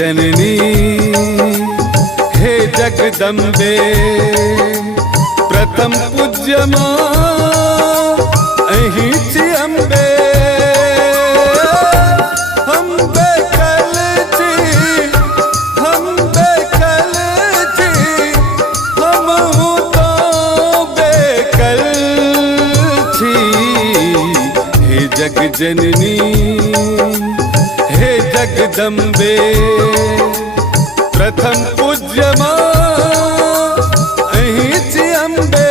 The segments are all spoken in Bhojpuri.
जननी हे जगदम्बे प्रथम पूज्य मां अहीं छी अम्बे हम बेकल छी हम हूँ तो बेकल छी हे जग जननी हे जगदम्बे प्रथम पूज्य मां अहीं छी अम्बे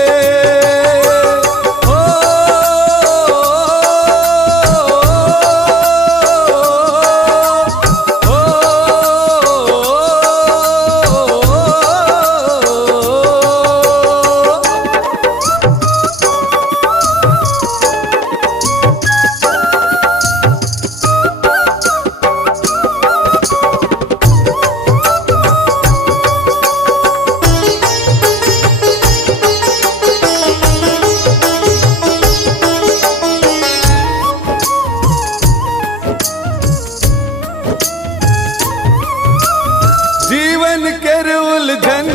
जीवन के उलझन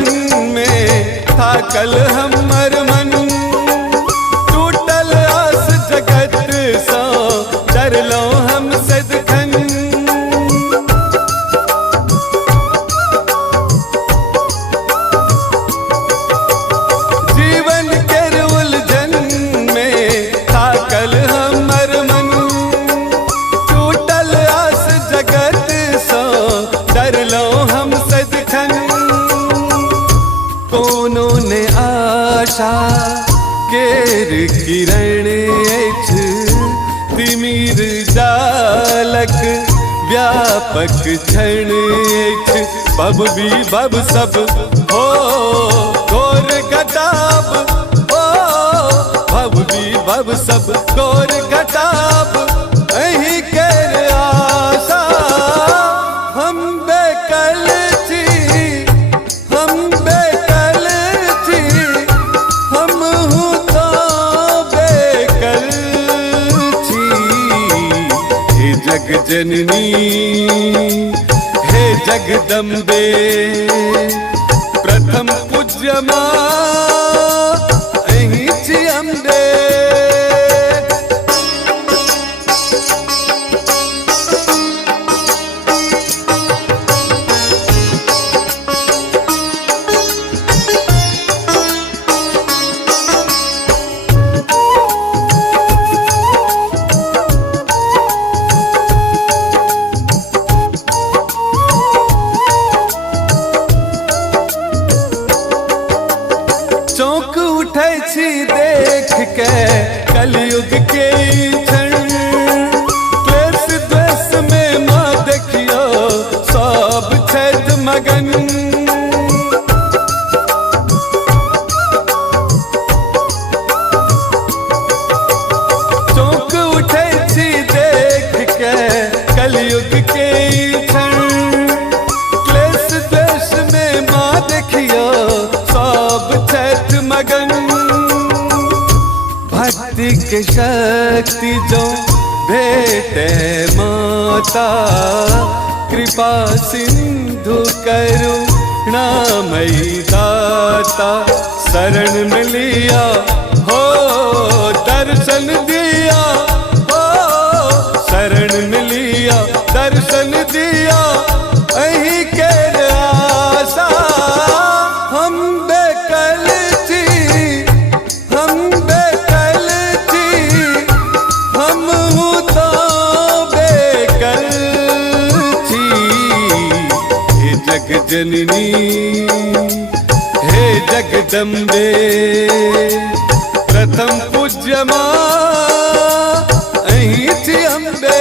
में था कल हमर मन टूटल आस जगत सा डरलो हम सदखन जीवन के उलझन में था कल हमर मन टूटल आस जगत सा डरलो हम सदखन कोनो ने आशा केर किरण एछ तिमिर जालक व्यापक क्षण एछ बब भी बब सब हो घोर घटाब हो बब भी बब सब घोर घटाब अहीं केर आशा हम बेकल छी हम हूँ तो बेकल छी हे जग जननी हे जगदम्बे प्रथम पूज्य मां अहीं छी अम्बे चौंक उठै छी देख के कलयुग के क्षण क्लेश द्वेष में मां देखियो सब छथि मगन चौंक उठै छी देख के कलयुग के क्षण क्लेश द्वेष में मां देखियो सब छथि मगन भक्ति के शक्ति जो भेटे माता कृपा सिंधु करुणामयी दाता शरण में लिया हो दर्शन दिया हो शरण में लिया दर्शन दिया अहीं केर आशा हम बेकल छी हम हूँ तो बेकल छी हे जग जननी हे जगदम्बे प्रथम पूज्य मां अहीं छी अम्बे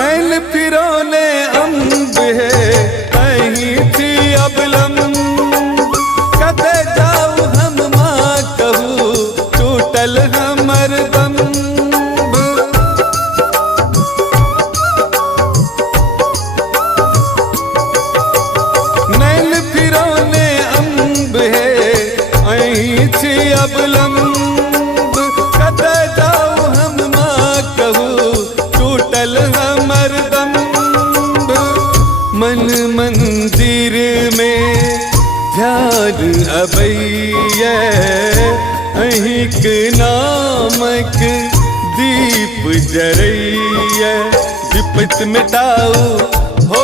नैन फिरोने अम्ब है कहीं थी अबलम कते जाऊ हम माँ कहू टूटल हमर दम नैन फिरोने अम्ब है अहीं थी अबलम कते जाऊ हम माँ कहू टूटल हमर दम मन मंदिर में ध्यान अबैये अहिक नामक दीप जरैये विपत मिटाऊ हो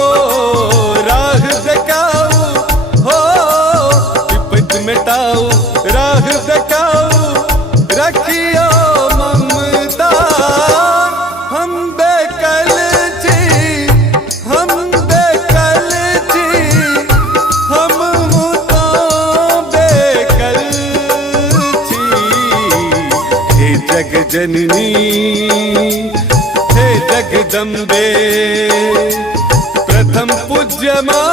राह देखाऊ हो विपत मिटाऊ राह देखाऊ रखियो ममता हम बेकल छी हम बेकल छी हम तो बेकल छी हे जग जननी हे जगदम्बे प्रथम पूज्य माँ